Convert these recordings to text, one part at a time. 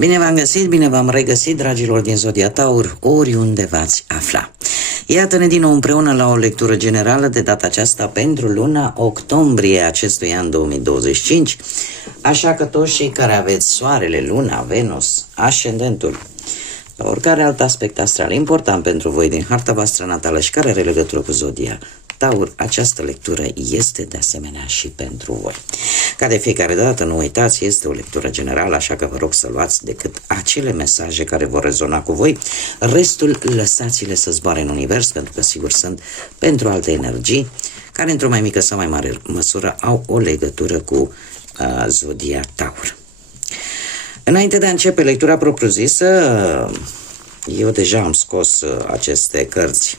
Bine v-am găsit, bine v-am regăsit, dragilor din Zodia Taur, oriunde v-ați afla. Iată-ne din nou împreună la o lectură generală, de data aceasta pentru luna octombrie acestui an 2025, așa că toți cei care aveți soarele, luna, Venus, ascendentul, oricare alt aspect astral important pentru voi din harta voastră natală și care are legătură cu Zodia Taur, această lectură este de asemenea și pentru voi. Ca de fiecare dată, nu uitați, este o lectură generală, așa că vă rog să luați decât acele mesaje care vor rezona cu voi. Restul lăsați-le să zboare în univers, pentru că sigur sunt pentru alte energii, care într-o mai mică sau mai mare măsură au o legătură cu Zodia Taur. Înainte de a începe lectura propriu-zisă, eu deja am scos aceste cărți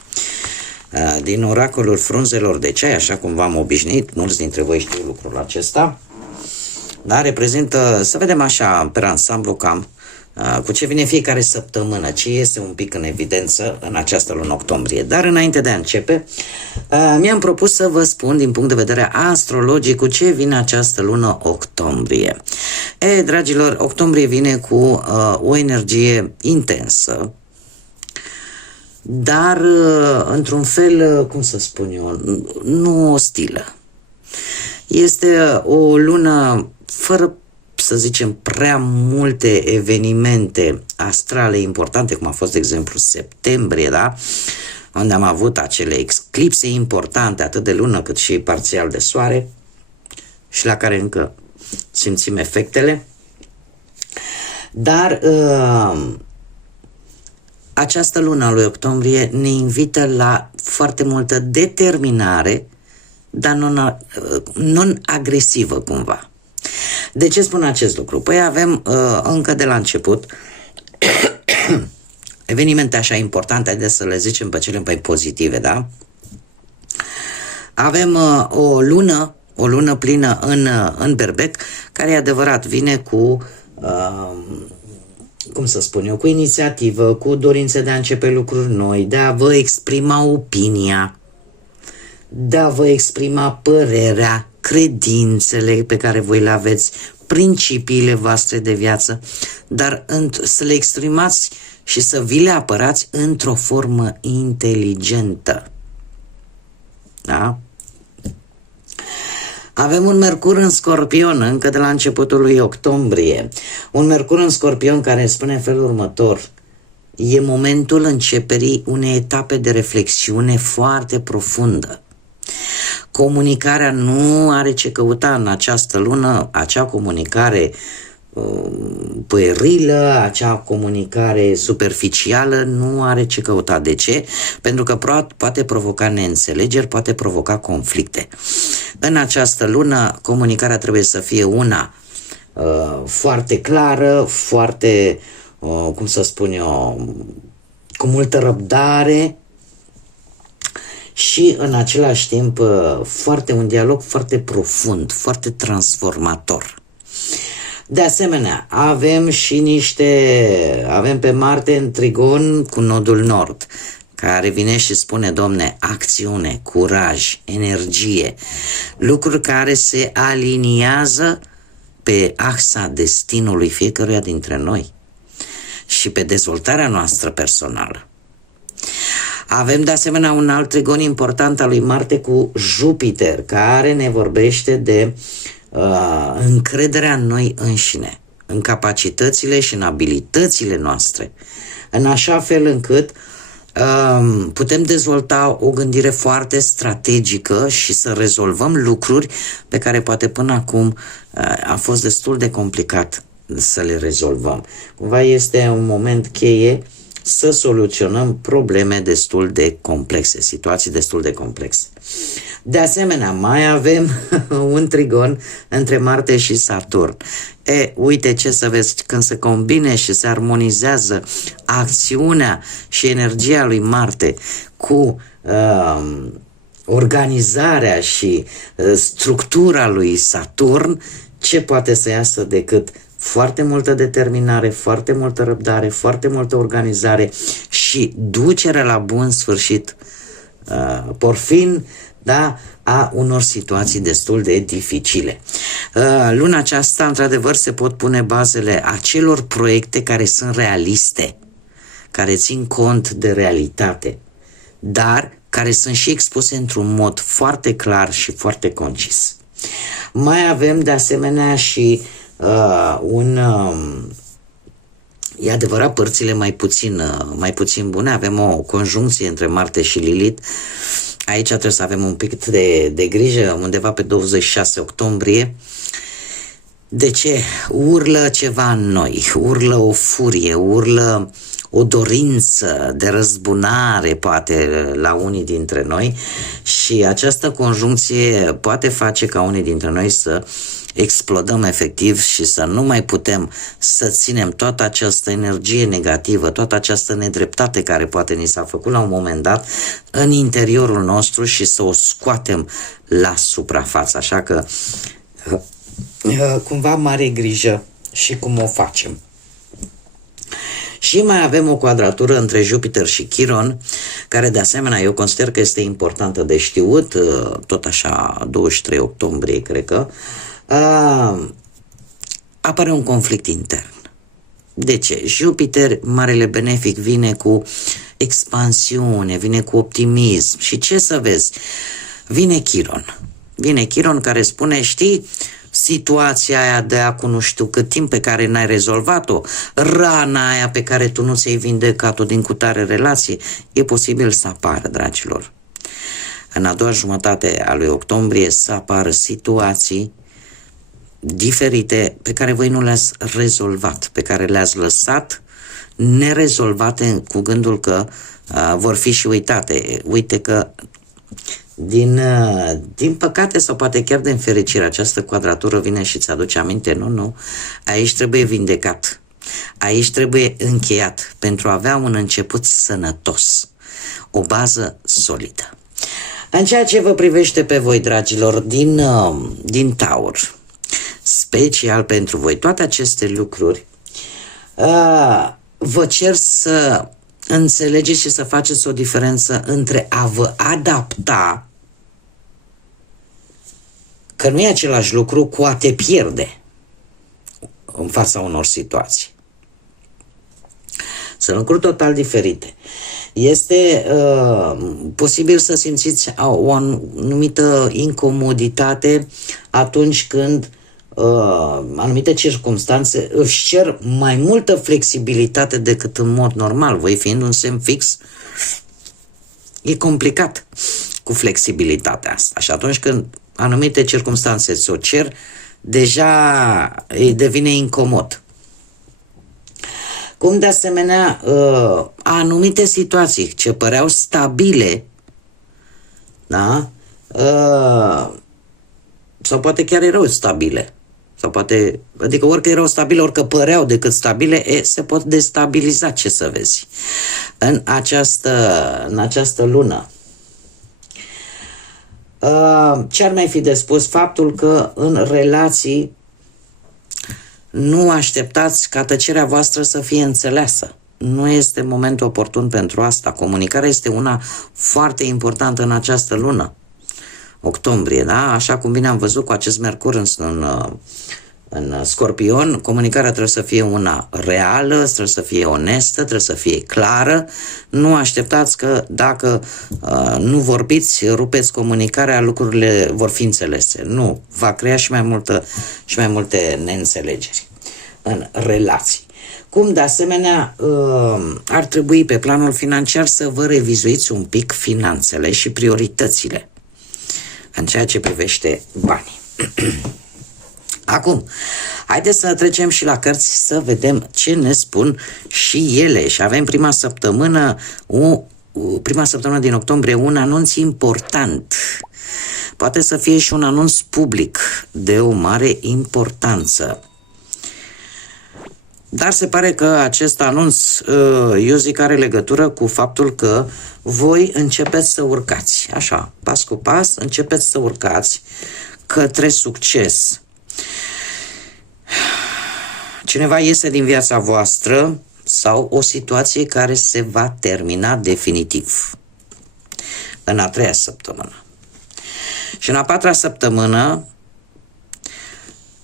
din oracolul frunzelor de ceai, așa cum v-am obișnuit, mulți dintre voi știu lucrul acesta, dar reprezintă, să vedem așa, pe ansamblu cam, cu ce vine fiecare săptămână, ce este un pic în evidență în această lună octombrie. Dar înainte de a începe, mi-am propus să vă spun din punct de vedere astrologic cu ce vine această lună octombrie. Dragilor, octombrie vine cu o energie intensă, dar într-un fel, cum să spun eu, nu ostilă. Este o lună fără, să zicem, prea multe evenimente astrale importante, cum a fost, de exemplu, septembrie, da? Unde am avut acele eclipse importante, atât de lună cât și parțial de soare, și la care încă simțim efectele. Dar această lună a lui octombrie ne invită la foarte multă determinare, dar non-agresivă cumva. De ce spun acest lucru? Păi avem încă de la început evenimente așa importante, haideți să le zicem pe cele mai pozitive, da? Avem o lună plină în berbec, care e adevărat vine cu cum să spun eu, cu inițiativă, cu dorințe de a începe lucruri noi, de a vă exprima opinia, de a vă exprima părerea, credințele pe care voi le aveți, principiile voastre de viață, dar să le exprimați și să vi le apărați într-o formă inteligentă. Da? Avem un Mercur în Scorpion încă de la începutul lui octombrie. Un Mercur în Scorpion care spune în felul următor: e momentul începerii unei etape de reflexiune foarte profundă. Comunicarea nu are ce căuta în această lună, acea comunicare puerilă, acea comunicare superficială nu are ce căuta. De ce? Pentru că poate provoca neînțelegeri, poate provoca conflicte. În această lună, comunicarea trebuie să fie una foarte clară, foarte, cum să spun eu, cu multă răbdare și în același timp un dialog foarte profund, foarte transformator. De asemenea, avem pe Marte în trigon cu nodul nord, care vine și spune, domne, acțiune, curaj, energie, lucruri care se aliniază pe axa destinului fiecăruia dintre noi și pe dezvoltarea noastră personală. Avem de asemenea un alt trigon important al lui Marte cu Jupiter, care ne vorbește de încrederea în noi înșine, în capacitățile și în abilitățile noastre, în așa fel încât putem dezvolta o gândire foarte strategică și să rezolvăm lucruri pe care poate până acum a fost destul de complicat să le rezolvăm. Cumva este un moment cheie să soluționăm probleme destul de complexe, situații destul de complexe. De asemenea, mai avem un trigon între Marte și Saturn. Uite ce să vezi, când se combine și se armonizează acțiunea și energia lui Marte cu organizarea și structura lui Saturn, ce poate să iasă decât foarte multă determinare, foarte multă răbdare, foarte multă organizare și ducerea la bun sfârșit, porfin, da, a unor situații destul de dificile. Luna aceasta, într-adevăr, se pot pune bazele acelor proiecte care sunt realiste, care țin cont de realitate, dar care sunt și expuse într-un mod foarte clar și foarte concis. Mai avem de asemenea și e adevărat, părțile mai puțin bune. Avem o conjuncție între Marte și Lilith. Aici trebuie să avem un pic de grijă, undeva pe 26 octombrie. De ce? Urlă ceva în noi, urlă o furie, urlă o dorință de răzbunare, poate, la unii dintre noi, și această conjuncție poate face ca unii dintre noi să explodăm efectiv și să nu mai putem să ținem toată această energie negativă, toată această nedreptate care poate ni s-a făcut la un moment dat în interiorul nostru și să o scoatem la suprafață. Așa că cumva mare grijă și cum o facem. Și mai avem o quadratură între Jupiter și Chiron, care de asemenea eu consider că este importantă de știut, tot așa 23 octombrie, cred că, apare un conflict intern. De ce? Jupiter, marele benefic, vine cu expansiune, vine cu optimism și ce să vezi? Vine Chiron. Vine Chiron care spune, știi, situația aia de acum nu știu cât timp pe care n-ai rezolvat-o, rana aia pe care tu nu ți-ai vindecat-o din cutare relație, e posibil să apară, dragilor. În a doua jumătate a lui octombrie să apară situații diferite pe care voi nu le-ați rezolvat, pe care le-ați lăsat nerezolvate cu gândul că vor fi și uitate. Uite că din păcate sau poate chiar din fericire această quadratură vine și îți aduce aminte, nu, aici trebuie vindecat, aici trebuie încheiat pentru a avea un început sănătos, o bază solidă. În ceea ce vă privește pe voi, dragilor, din Taur, special pentru voi, toate aceste lucruri, vă cer să înțelegeți și să faceți o diferență între a vă adapta, că nu e același lucru, cu a te pierde în fața unor situații. Sunt lucruri total diferite. Este posibil să simțiți o anumită incomoditate atunci când anumite circumstanțe își cer mai multă flexibilitate decât în mod normal. Voi fiind un semn fix, e complicat cu flexibilitatea asta. Și atunci când anumite circumstanțe ți-o cer, deja îi devine incomod. Cum de asemenea anumite situații ce păreau stabile, da? Sau poate chiar erau stabile, sau poate, adică orică erau stabile, orică păreau decât stabile, se pot destabiliza, ce să vezi. În această lună. Ce ar mai fi de spus? Faptul că în relații nu așteptați ca tăcerea voastră să fie înțeleasă. Nu este momentul oportun pentru asta. Comunicarea este una foarte importantă în această lună, octombrie, da? Așa cum bine am văzut cu acest Mercur în Scorpion, comunicarea trebuie să fie una reală, trebuie să fie onestă, trebuie să fie clară. Nu așteptați că dacă nu vorbiți, rupeți comunicarea, lucrurile vor fi înțelese. Nu, va crea și mai multe neînțelegeri în relații. Cum de asemenea ar trebui pe planul financiar să vă revizuiți un pic finanțele și prioritățile în ceea ce privește banii. Acum, haideți să trecem și la cărți să vedem ce ne spun și ele. Și avem prima săptămână din octombrie, un anunț important. Poate să fie și un anunț public de o mare importanță. Dar se pare că acest anunț, eu zic, are legătură cu faptul că voi începeți să urcați. Așa, pas cu pas, începeți să urcați către succes. Cineva iese din viața voastră sau o situație care se va termina definitiv în a treia săptămână. Și în a patra săptămână,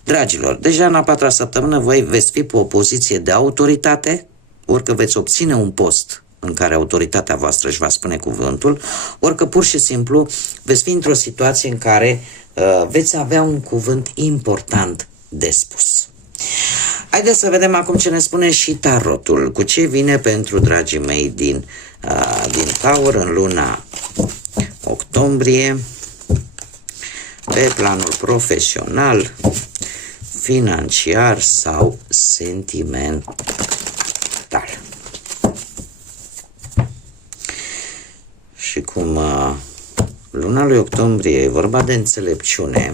dragilor, deja în a patra săptămână voi veți fi pe o poziție de autoritate, orică veți obține un post în care autoritatea voastră își va spune cuvântul, orică pur și simplu veți fi într-o situație în care veți avea un cuvânt important de spus. Haideți să vedem acum ce ne spune și tarotul, cu ce vine pentru dragii mei din Taur în luna octombrie, pe planul profesional, financiar sau sentimental. Și cum luna lui octombrie e vorba de înțelepciune,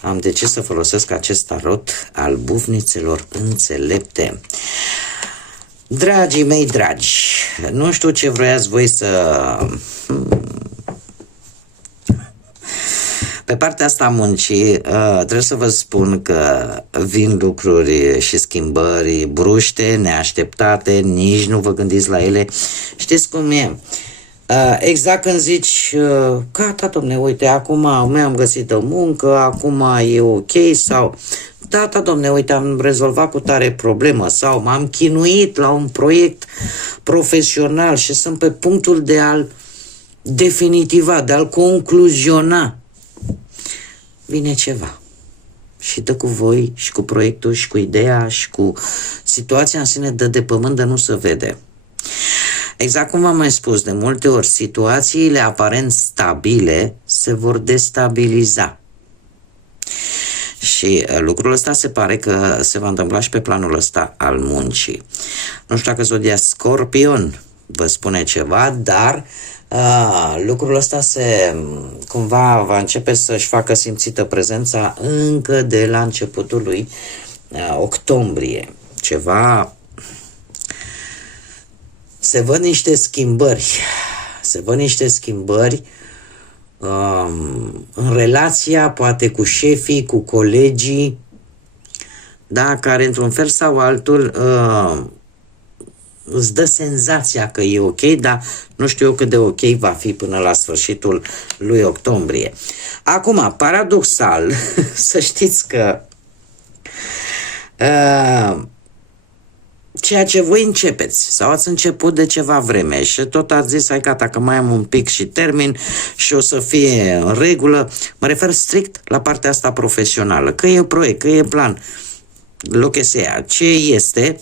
am decis să folosesc acest tarot al bufnițelor înțelepte. Dragii mei dragi, nu știu ce vroiați voi să... Pe partea asta a muncii, trebuie să vă spun că vin lucruri și schimbări bruște, neașteptate, nici nu vă gândiți la ele. Știți cum e? Exact când zici, gata, domne, uite, acum mi-am găsit o muncă, acum e ok, sau gata, domne, uite, am rezolvat cu tare problemă, sau m-am chinuit la un proiect profesional și sunt pe punctul de a-l definitiva, de a-l concluziona. Vine ceva și dă cu voi și cu proiectul și cu ideea și cu situația în sine, dă de pământ, de nu se vede. Exact cum v-am mai spus, de multe ori situațiile aparent stabile se vor destabiliza. Și lucrul ăsta se pare că se va întâmpla și pe planul ăsta al muncii. Nu știu dacă zodia Scorpion vă spune ceva, dar lucrul ăsta cumva va începe să-și facă simțită prezența încă de la începutul lui octombrie. Se văd niște schimbări, în relația poate cu șefii, cu colegii, da, care într-un fel sau altul îți dă senzația că e ok, dar nu știu eu cât de ok va fi până la sfârșitul lui octombrie. Acum, paradoxal, să știți că ceea ce voi începeți sau ați început de ceva vreme și tot ați zis, hai gata, că mai am un pic și termin și o să fie în regulă, mă refer strict la partea asta profesională, că e proiect, că e plan, lo que sea, ce este,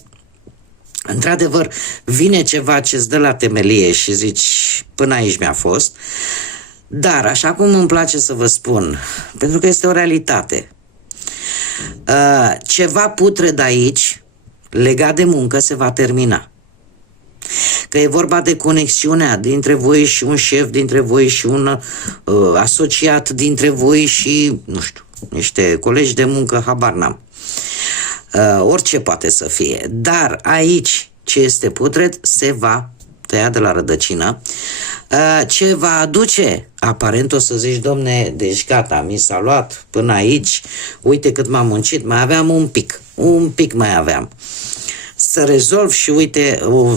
într-adevăr, vine ceva ce îți dă la temelie și zici, până aici mi-a fost, dar, așa cum îmi place să vă spun, pentru că este o realitate, ceva putred aici, legat de muncă, se va termina. Că e vorba de conexiunea dintre voi și un șef, dintre voi și un asociat, dintre voi și, nu știu, niște colegi de muncă, habar n-am. Orice poate să fie. Dar aici, ce este putred, se va tăia de la rădăcină. Ce va aduce? Aparent o să zici, domne, deci gata, mi s-a luat până aici, uite cât m-am muncit, mai aveam un pic mai aveam să rezolv și uite o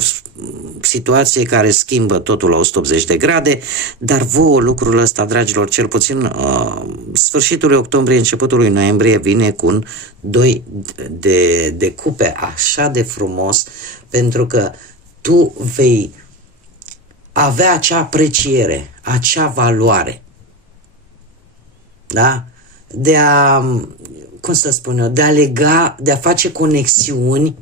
situație care schimbă totul la 180 de grade, dar vouă lucrul ăsta, dragilor, cel puțin sfârșitul lui octombrie, începutul lui noiembrie vine cu un 2 de cupe așa de frumos, pentru că tu vei avea acea apreciere, acea valoare, da? De a, cum să spun eu, de a lega, de a face conexiuni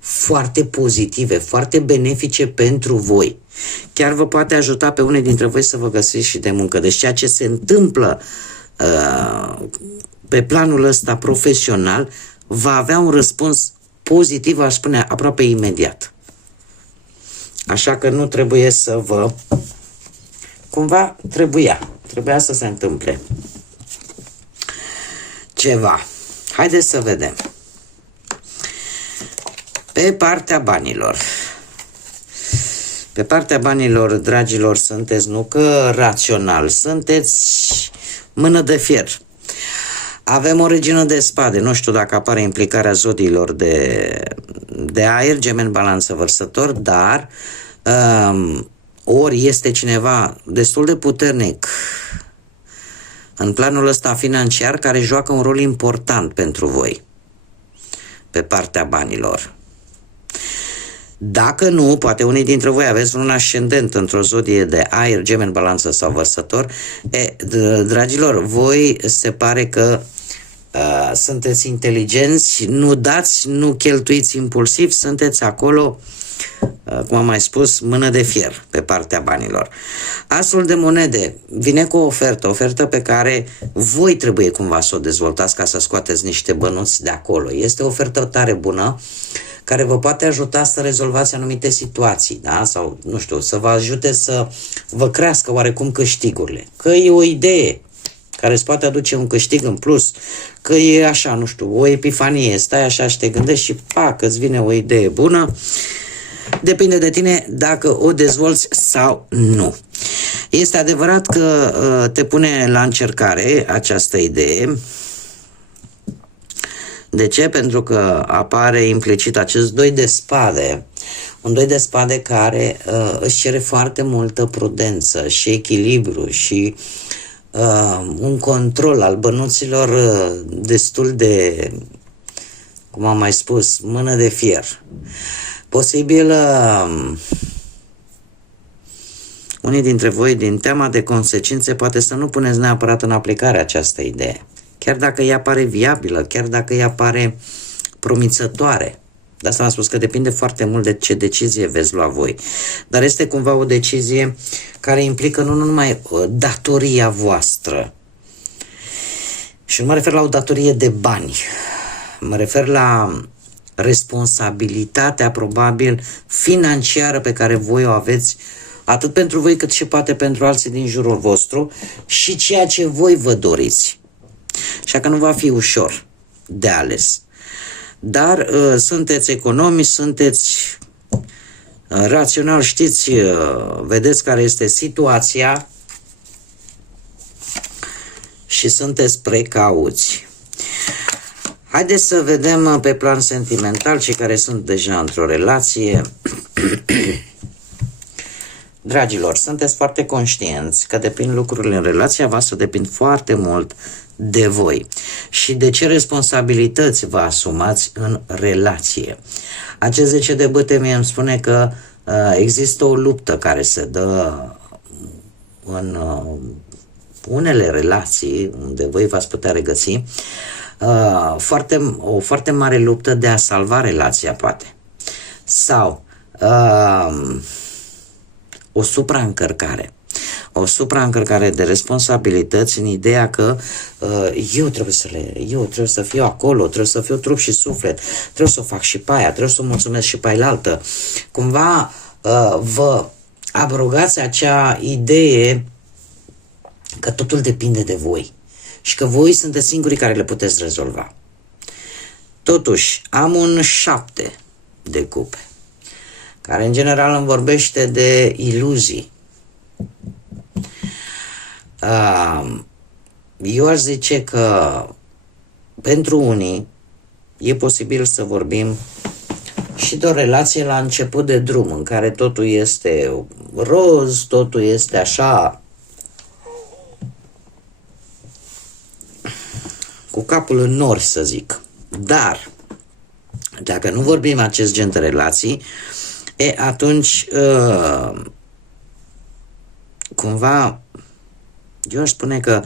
foarte pozitive, foarte benefice pentru voi. Chiar vă poate ajuta pe unii dintre voi să vă găsiți și de muncă. Deci ceea ce se întâmplă pe planul ăsta profesional va avea un răspuns pozitiv, aș spune, aproape imediat. Așa că nu trebuie să vă... Cumva trebuia să se întâmple ceva. Haideți să vedem. Pe partea banilor, dragilor, sunteți nu că rațional, sunteți mână de fier. Avem o regină de spade, nu știu dacă apare implicarea zodiilor de aer, Gemeni, Balanță, Vărsător, dar ori este cineva destul de puternic în planul ăsta financiar care joacă un rol important pentru voi pe partea banilor. Dacă nu, poate unii dintre voi aveți un ascendent într-o zodie de aer, Gemeni, Balanță sau Vărsător, dragilor, voi se pare că sunteți inteligenți, nu dați, nu cheltuiți impulsiv, sunteți acolo, cum am mai spus, mână de fier pe partea banilor. Asul de monede vine cu o ofertă pe care voi trebuie cumva să o dezvoltați ca să scoateți niște bănuți de acolo. Este o ofertă tare bună care vă poate ajuta să rezolvați anumite situații, da? Sau, nu știu, să vă ajute să vă crească oarecum câștigurile. Că e o idee care îți poate aduce un câștig în plus, că e așa, nu știu, o epifanie, stai așa și te gândești și pac, îți vine o idee bună. Depinde de tine dacă o dezvolți sau nu. Este adevărat că te pune la încercare această idee. De ce? Pentru că apare implicit acest 2 de spade. Un 2 de spade care își cere foarte multă prudență și echilibru și un control al bănuților destul de, cum am mai spus, mână de fier. Posibil unii dintre voi, din teama de consecințe, poate să nu puneți neapărat în aplicare această idee. Chiar dacă ea pare viabilă, chiar dacă ea pare promițătoare. De asta am spus că depinde foarte mult de ce decizie veți lua voi. Dar este cumva o decizie care implică nu numai datoria voastră. Și nu mă refer la o datorie de bani. Mă refer la responsabilitatea probabil financiară pe care voi o aveți atât pentru voi cât și poate pentru alții din jurul vostru și ceea ce voi vă doriți. Așa că nu va fi ușor de ales. Dar sunteți economici, sunteți rațional, știți, vedeți care este situația și sunteți precauți. Haideți să vedem pe plan sentimental cei care sunt deja într-o relație. Dragilor, sunteți foarte conștienți că depind lucrurile în relația voastră, depind foarte mult de voi și de ce responsabilități vă asumați în relație. Acest 10 de bâte mie îmi spune că există o luptă care se dă în unele relații unde voi v-ați putea regăsi, o foarte mare luptă de a salva relația, poate. Sau o supraîncărcare. O supraîncărcare de responsabilități în ideea că eu trebuie să fiu acolo, trebuie să fiu trup și suflet, trebuie să o fac și pe aia, trebuie să o mulțumesc și pe ailaltă. Cumva vă abrogați acea idee că totul depinde de voi și că voi sunteți singurii care le puteți rezolva. Totuși, am un 7 de cupe, care în general îmi vorbește de iluzii. Eu aș zice că pentru unii e posibil să vorbim și de o relație la început de drum, în care totul este roz, totul este așa, cu capul în nori, să zic. Dar, dacă nu vorbim acest gen de relații, atunci, cumva, eu aș spune că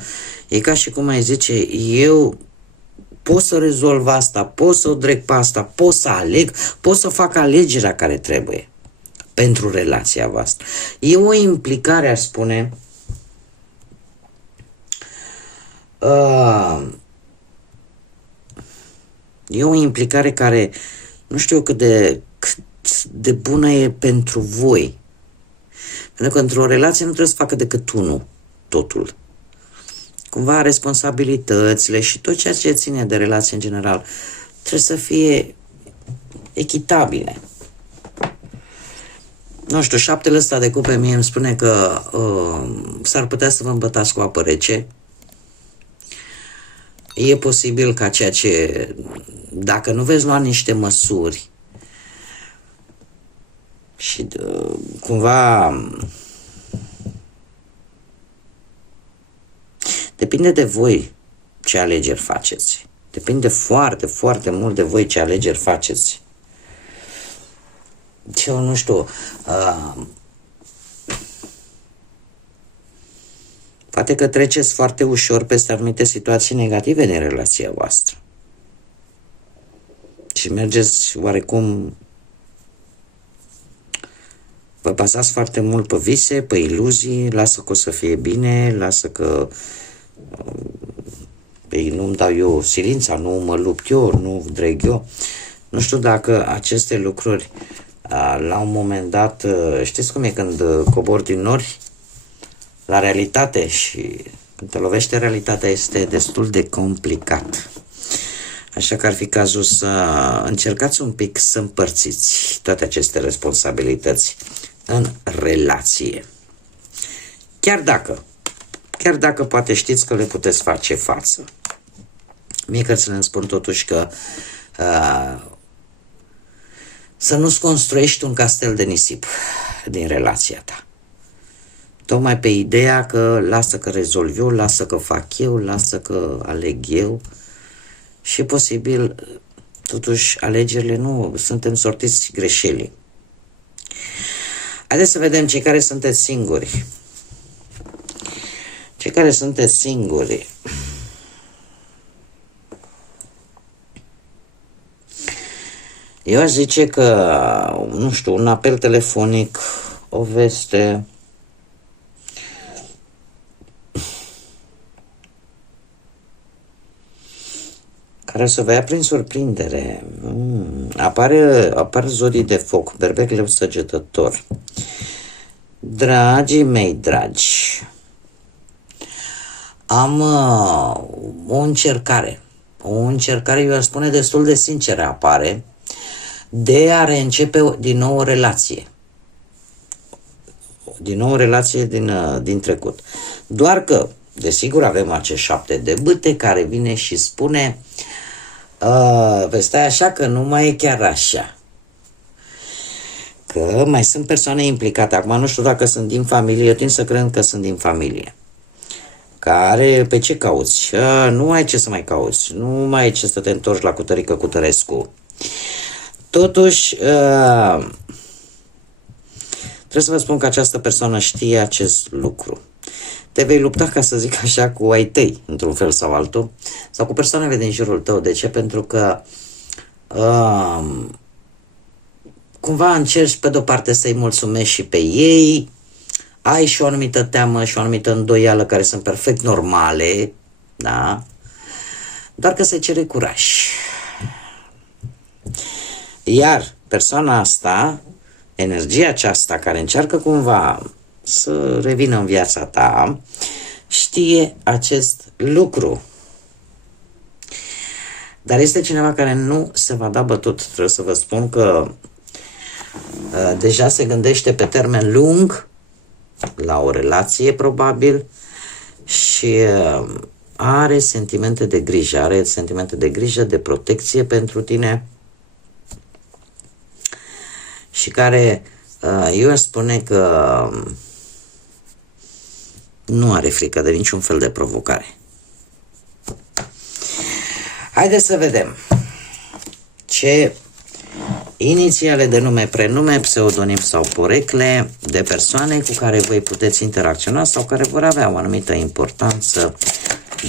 e ca și cum ai zice, eu pot să rezolv asta, pot să o drec pe asta, pot să aleg, pot să fac alegerea care trebuie pentru relația voastră. E o implicare, aș spune, e o implicare care nu știu cât de bună e pentru voi. Pentru că într-o relație nu trebuie să facă decât unul totul. Cumva responsabilitățile și tot ceea ce ține de relație în general trebuie să fie echitabile. Nu știu, 7-le ăsta de cupe mie îmi spune că s-ar putea să vă îmbătați cu apă rece. E posibil ca ceea ce, dacă nu veți lua niște măsuri și depinde de voi ce alegeri faceți. Depinde foarte, foarte mult de voi ce alegeri faceți. Eu nu știu, poate că treceți foarte ușor peste anumite situații negative din relația voastră. Și mergeți oarecum, vă bazați foarte mult pe vise, pe iluzii, lasă că o să fie bine, lasă că nu-mi dau eu silința, nu mă lupt eu, nu dreg eu. Nu știu dacă aceste lucruri la un moment dat, știți cum e când cobori din nori la realitate și când te lovește realitatea, este destul de complicat. Așa că ar fi cazul să încercați un pic să împărțiți toate aceste responsabilități în relație. Chiar dacă poate știți că le puteți face față. Mie cărțile îmi spun totuși că să nu-ți construiești un castel de nisip din relația ta. Tocmai pe ideea că lasă că rezolv eu, lasă că fac eu, lasă că aleg eu. Și posibil, totuși, alegerile nu, suntem sortiți greșelii. Haideți să vedem cei care sunteți singuri. Cei care sunteți singuri. Eu aș zice că, nu știu, un apel telefonic, o veste, care să vă ia prin surprindere. Apar zodii de foc, berbec, leu, săgetător. Dragii mei dragi, am o încercare, eu aș spune destul de sinceră apare, de a reîncepe din nou o relație. Din nou o relație din trecut. Doar că, desigur, avem acești 7 de bâte care vine și spune stai așa că nu mai e chiar așa. Că mai sunt persoane implicate. Acum nu știu dacă sunt din familie, eu tind să cred că sunt din familie. Care, pe ce cauți? Nu ai ce să mai cauți. Nu mai ai ce să te întorci la Cutărică Cutărescu. Totuși, trebuie să vă spun că această persoană știe acest lucru. Te vei lupta, ca să zic așa, cu ai tăi, într-un fel sau altul, sau cu persoanele din jurul tău. De ce? Pentru că cumva încerci pe de-o parte să-i mulțumești și pe ei, ai și o anumită teamă și o anumită îndoială care sunt perfect normale, da? Doar că se cere curaj. Iar persoana asta, energia aceasta care încearcă cumva să revină în viața ta, știe acest lucru. Dar este cineva care nu se va da bătut. Trebuie să vă spun că deja se gândește pe termen lung la o relație, probabil, și are sentimente de grijă, de protecție pentru tine, și care, eu aș spune că nu are frică de niciun fel de provocare. Haideți să vedem ce inițiale de nume, prenume, pseudonim sau porecle de persoane cu care voi puteți interacționa sau care vor avea o anumită importanță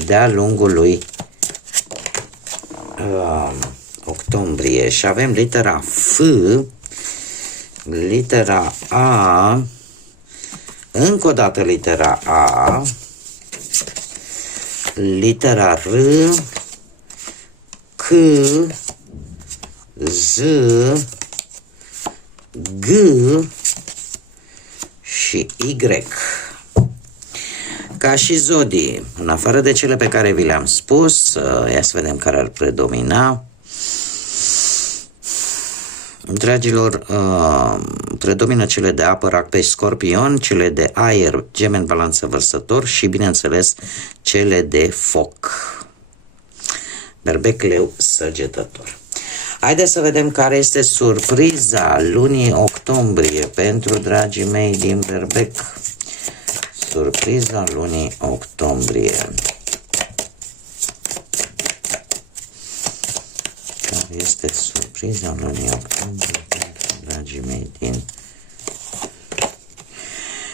de-a lungul lui octombrie. Și avem litera F, litera A, încă o dată litera A, litera R, C, Z, G și Y. Ca și zodii, în afară de cele pe care vi le-am spus, ia să vedem care ar predomina. Dragilor, predomină cele de apă, rac, pești, scorpion, cele de aer, gemeni, balanță, vărsător și, bineînțeles, cele de foc, berbec, leu, săgetător. Haideți să vedem care este surpriza lunii octombrie pentru dragii mei din berbec. Surpriza lunii octombrie. este surpriza lunii octombrie, dragii mei din...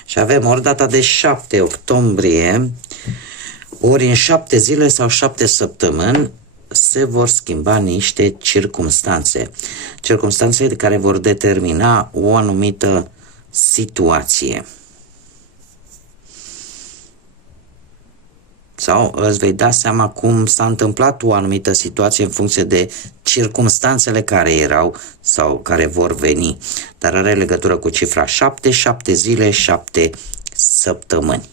Și avem ori data de 7 octombrie, ori în 7 zile sau 7 săptămâni se vor schimba niște circumstanțe. Circumstanțe care vor determina o anumită situație. Sau îți vei da seama cum s-a întâmplat o anumită situație în funcție de circumstanțele care erau sau care vor veni. Dar are legătură cu cifra 7, 7 zile, 7 săptămâni.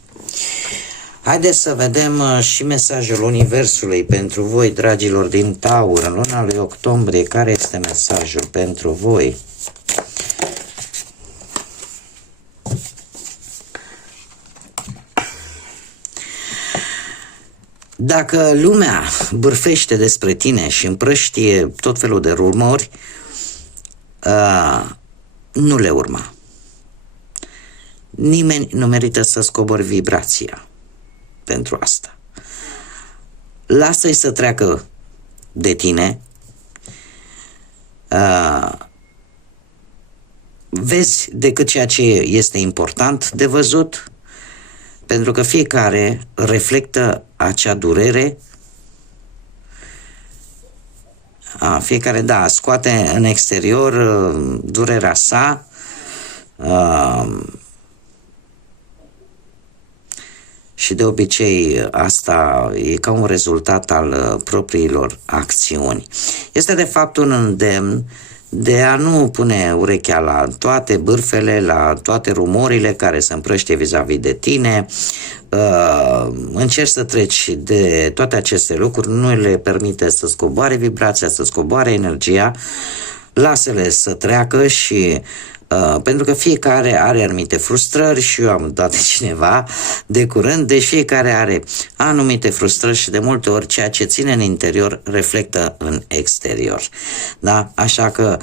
Haideți să vedem și mesajul Universului pentru voi, dragilor din Taur, în luna lui octombrie. Care este mesajul pentru voi? Dacă lumea bârfește despre tine și împrăștie tot felul de rumori, nu le urma. Nimeni nu merită să scobori vibrația pentru asta. Lasă-i să treacă de tine. Vezi decât ceea ce este important de văzut, pentru că fiecare reflectă acea durere. Fiecare, da, scoate în exterior durerea sa, și de obicei asta e ca un rezultat al propriilor acțiuni. Este de fapt un îndemn de a nu pune urechea la toate bârfele, la toate rumorile care se împrăștie vis-a-vis de tine. Încerci să treci de toate aceste lucruri, nu le permite să scoboare vibrația, să scoboare energia, lasă-le să treacă și pentru că fiecare are anumite frustrări și eu am dat de cineva de curând, deci fiecare are anumite frustrări și de multe ori ceea ce ține în interior reflectă în exterior. Da? Așa că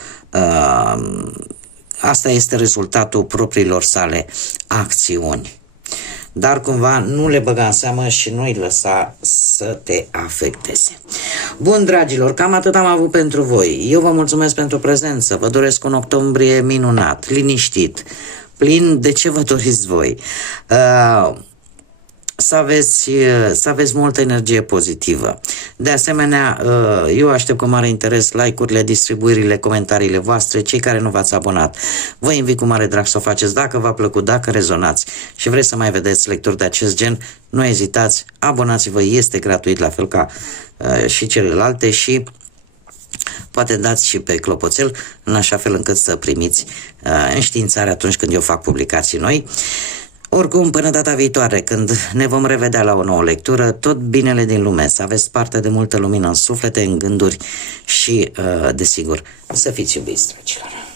asta este rezultatul propriilor sale acțiuni. Dar cumva nu le băga în seamă și nu-i lăsa să te afecteze. Bun, dragilor, cam atât am avut pentru voi. Eu vă mulțumesc pentru prezență, vă doresc un octombrie minunat, liniștit, plin de ce vă doriți voi. Să aveți multă energie pozitivă. De asemenea, eu aștept cu mare interes like-urile, distribuirile, comentariile voastre. Cei care nu v-ați abonat, vă invit cu mare drag să o faceți. Dacă v-a plăcut, dacă rezonați și vreți să mai vedeți lecturi de acest gen, nu ezitați, abonați-vă, este gratuit la fel ca și celelalte și poate dați și pe clopoțel în așa fel încât să primiți înștiințare atunci când eu fac publicații noi. Oricum, până data viitoare, când ne vom revedea la o nouă lectură, tot binele din lume, să aveți parte de multă lumină în suflete, în gânduri și, desigur, să fiți iubiți, dragilor.